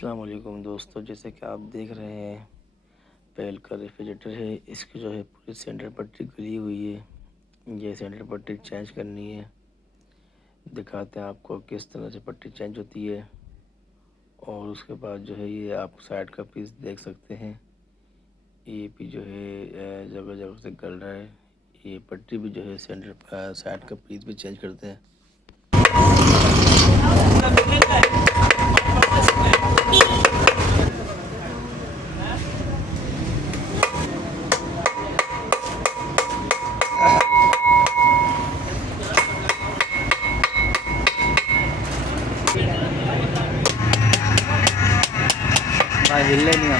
अस्सलाम वालेकुम दोस्तों, जैसे कि आप देख रहे हैं पहल का रेफ्रिजरेटर है। इसकी जो है पूरी सेंटर पट्टी गली हुई है। ये सेंटर पट्टी चेंज करनी है। दिखाते हैं आपको किस तरह से पट्टी चेंज होती है। और उसके बाद जो है ये आप साइड का पीस देख सकते हैं। ये भी जो है जगह जगह से गल रहा है। ये पट्टी भी जो है सेंटर साइड का पीस भी चेंज करते हैं। हिलने नहीं आ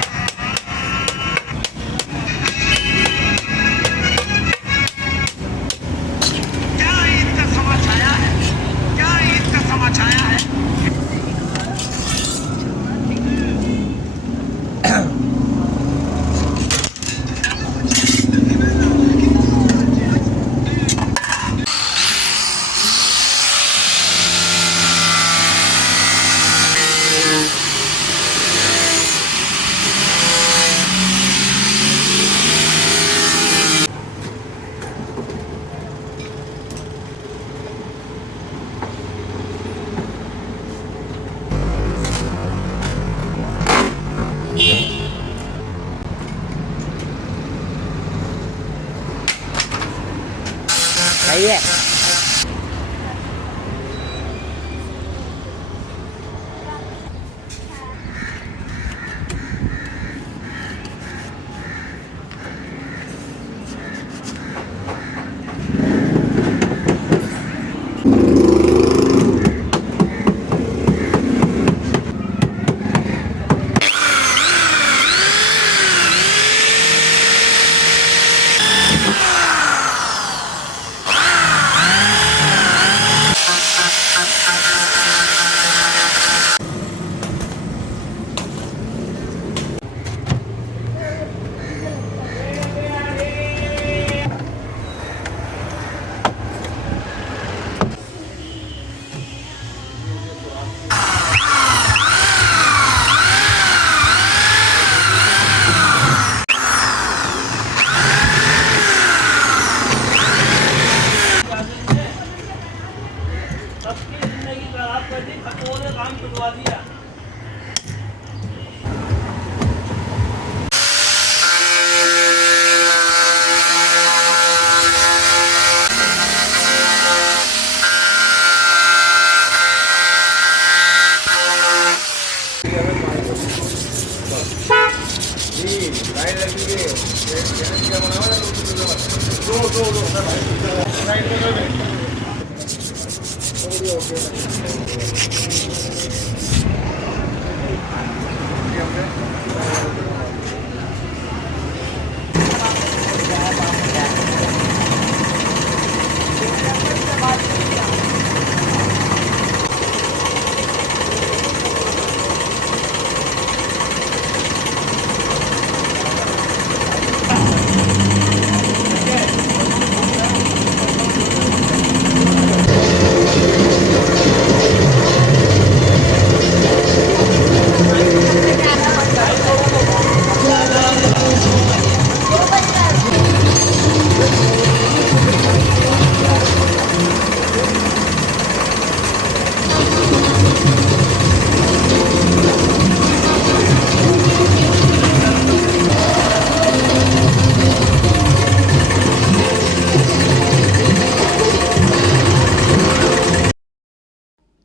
सही है।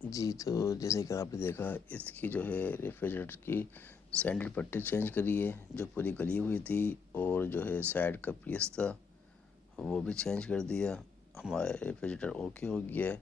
जी, तो जैसे कि आपने देखा इसकी जो है रेफ्रिजरेटर की सेंटर पट्टी चेंज करी है जो पूरी गली हुई थी। और जो है साइड का पीस था वो भी चेंज कर दिया। हमारा रेफ्रिजरेटर ओके हो गया है।